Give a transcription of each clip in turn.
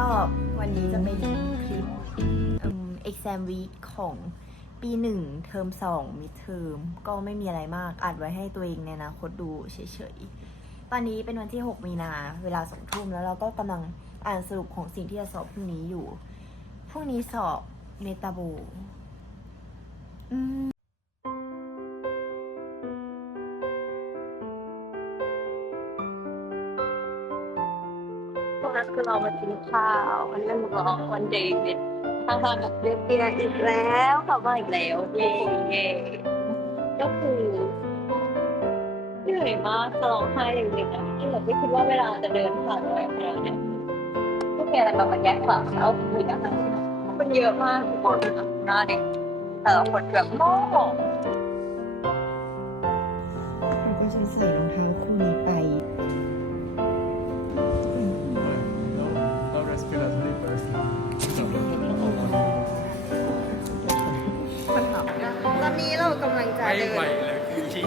ก็วันนี้จะเป็นคลิปเอิ่ม exam week ของปีหนึ่งเทอมสองมิดเทอมก็ไม่มีอะไรมากอัดไว้ให้ตัวเองในอนาคตดูเฉยๆ ตอนนี้เป็นวันที่ 6 มีนาเวลาสองทุ่มแล้วเราก็กำลังอ่านสรุปของสิ่งที่จะสอบพรุ่งนี้อยู่พรุ่งนี้สอบเมตาโบ อืมตอนนั้นคือเรามากินข้าววันนึงรอวันเดวิดทางทางกับเรียนเตียอีกแล้วกลับมาอีกแล้วเย่เย่ก็คือเหนื่อยมากจะร้องไห้อย่างเดียวนะที่แบบไม่คิดว่าเวลาจะเดินผ่านไปขนาดเนี้ยก็มีอะไรแบบมาแยกฝักแล้วคุยกันมันเยอะมากทุกคนน้าเด็กแต่ละคนแบบโม่เราก็จะใส่รองเท้าคู่นี้ ไม่ไหวเลยคือชี้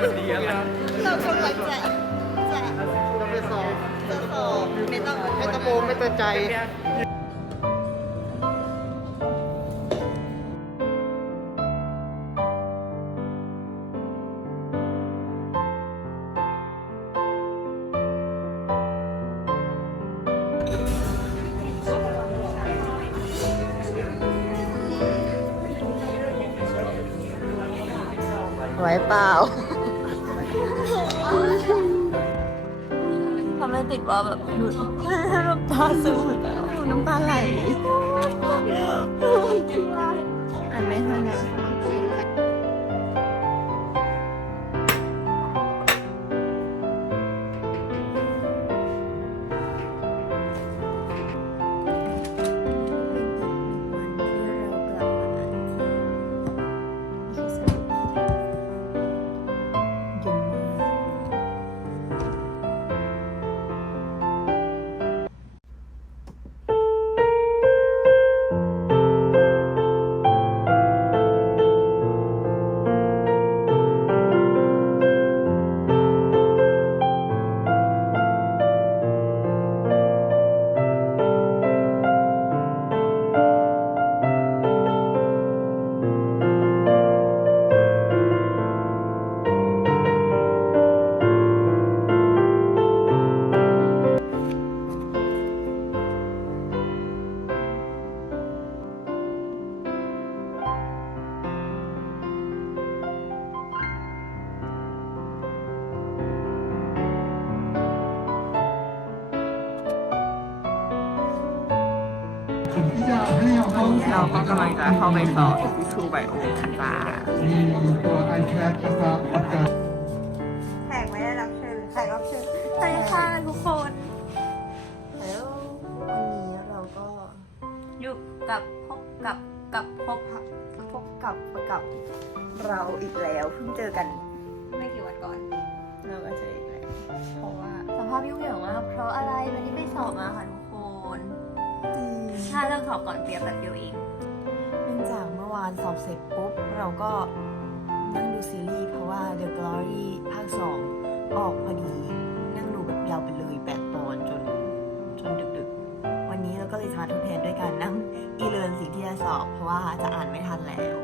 วันนี้อะไรเรากำลังจะจะจะไปสอบจะสอบเมตาไม่ตะโกนไม่ตือนใจ ไหวเปล่าทำให้ติดว่าแบบหนูน้ำตาซึมแล้วน้ำตาไหลอ่านไม่ทันนะ เราก็กำลังจะเข้าไปสอบที่ทูไบโอจ้ามีตัว iPad นะครับประกันแขกไม่ได้รับเชิญแขกรับเชิญสวัสดีค่ะทุกคนฮัลโหลวันนี้เราก็อยู่กับพบกับกับพบพบกับกับเราอีกแล้วเพิ่งเจอกันไม่กี่วันก่อน เราก็เจออีกแล้วเพราะว่าสภาพยุ่งเหยิงมากเพราะอะไรวันนี้ไปสอบมาค่ะทุกคน ถ้าเลิกสอบก่อนเปียแบบเดียวเอง เนื่องจากเมื่อวานสอบเสร็จปุ๊บ เราก็นั่งดูซีรีส์เพราะว่า The Glory ภาค2ออกพอดี นั่งดูแบบยาวไปเลยแปดตอนจนจนดึกๆ วันนี้เราก็เลยจะมาทดแทนด้วยการนั่งอีเลินสิ่งที่จะสอบ เพราะว่าจะอ่านไม่ทันแล้ว